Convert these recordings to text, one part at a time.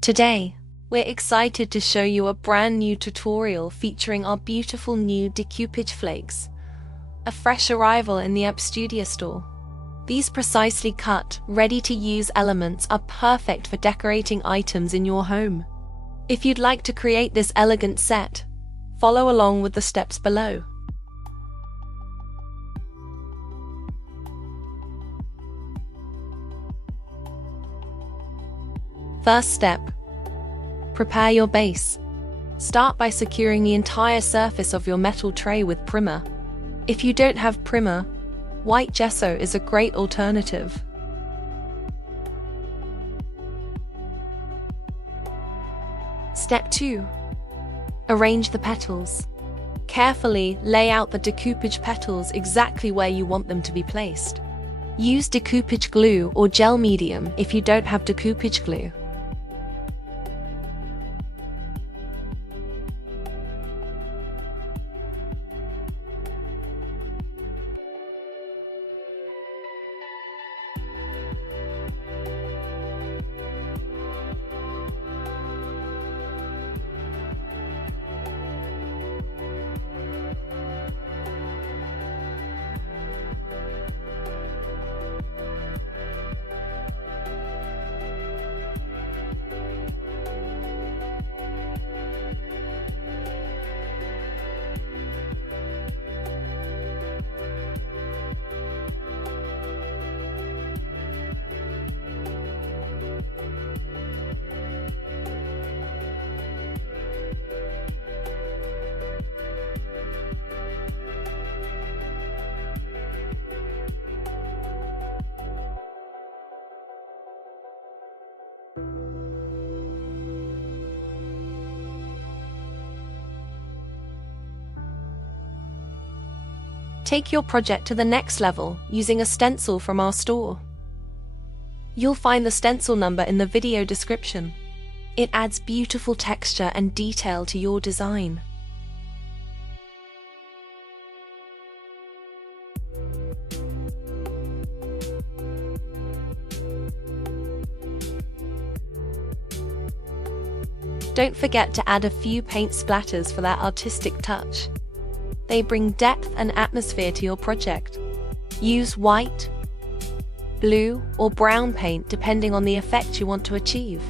Today, we're excited to show you a brand new tutorial featuring our beautiful new decoupage flakes, a fresh arrival in the ABstudio store. These precisely cut, ready-to-use elements are perfect for decorating items in your home. If you'd like to create this elegant set, follow along with the steps below. First step. Prepare your base. Start by securing the entire surface of your metal tray with primer. If you don't have primer, white gesso is a great alternative. Step 2. Arrange the petals. Carefully lay out the decoupage petals exactly where you want them to be placed. Use decoupage glue or gel medium if you don't have decoupage glue. Take your project to the next level using a stencil from our store. You'll find the stencil number in the video description. It adds beautiful texture and detail to your design. Don't forget to add a few paint splatters for that artistic touch. They bring depth and atmosphere to your project. Use white, blue, or brown paint depending on the effect you want to achieve.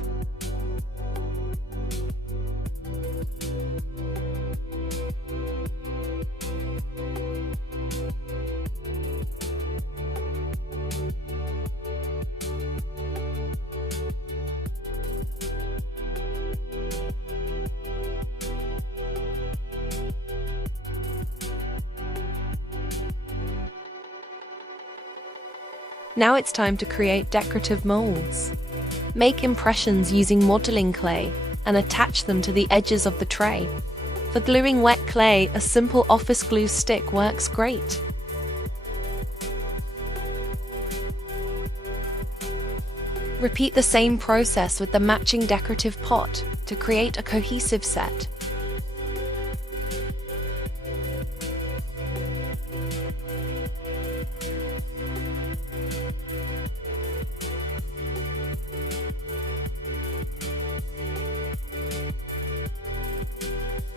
Now it's time to create decorative molds. Make impressions using modeling clay and attach them to the edges of the tray. For gluing wet clay, a simple office glue stick works great. Repeat the same process with the matching decorative pot to create a cohesive set.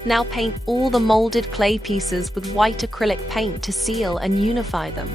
Now paint all the molded clay pieces with white acrylic paint to seal and unify them.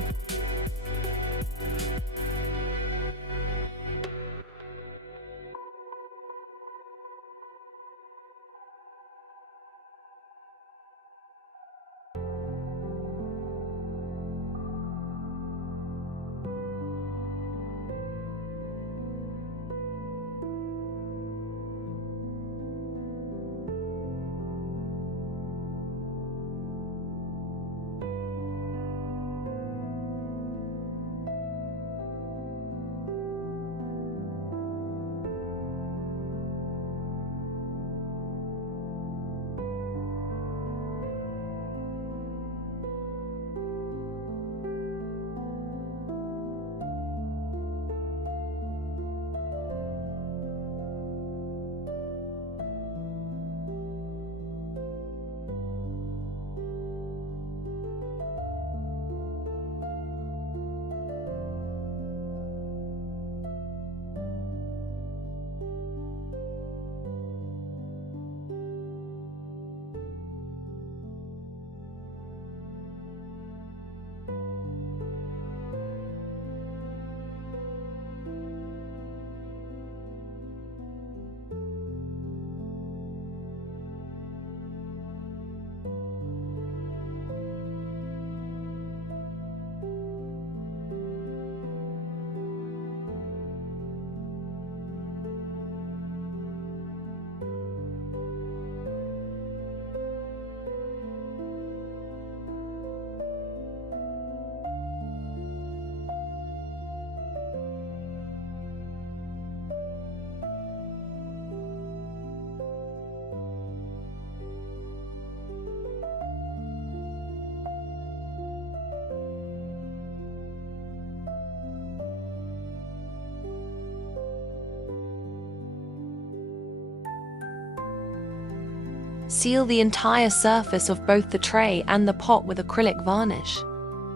Seal the entire surface of both the tray and the pot with acrylic varnish.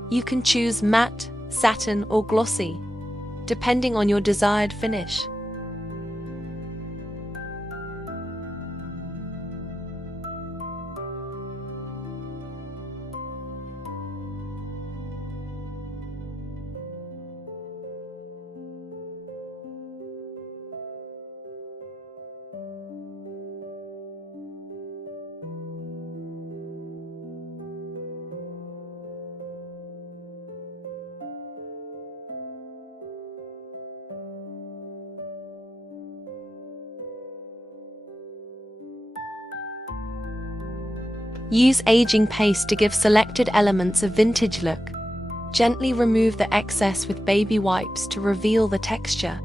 You can choose matte, satin, or glossy, depending on your desired finish. Use aging paste to give selected elements a vintage look. Gently remove the excess with baby wipes to reveal the texture.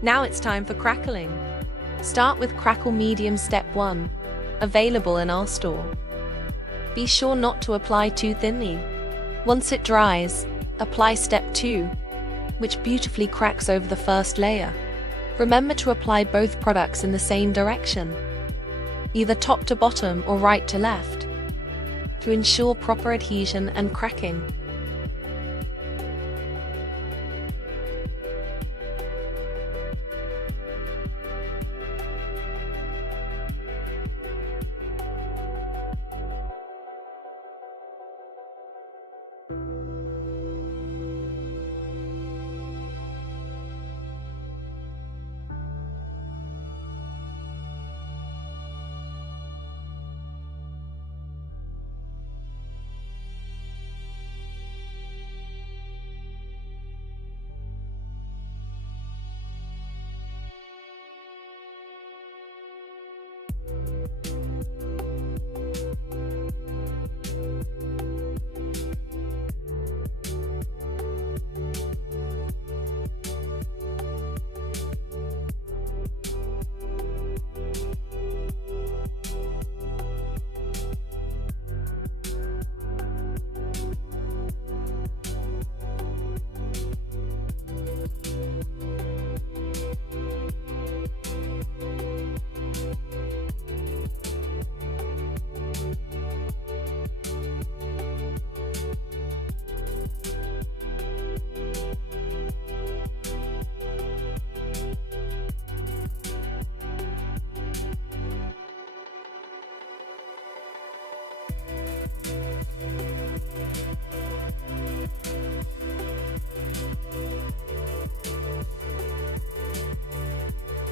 Now it's time for crackling. Start with Crackle Medium Step 1, available in our store. Be sure not to apply too thinly. Once it dries, apply Step 2, which beautifully cracks over the first layer. Remember to apply both products in the same direction, either top to bottom or right to left, to ensure proper adhesion and cracking.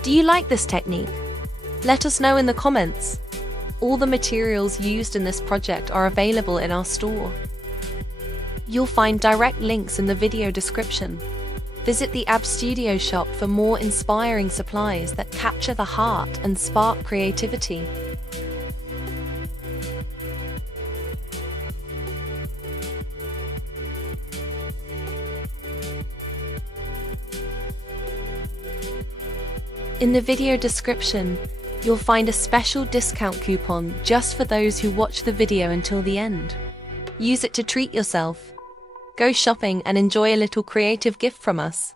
Do you like this technique? Let us know in the comments. All the materials used in this project are available in our store. You'll find direct links in the video description. Visit the ABstudio shop for more inspiring supplies that capture the heart and spark creativity. In the video description, you'll find a special discount coupon just for those who watch the video until the end. Use it to treat yourself. Go shopping and enjoy a little creative gift from us.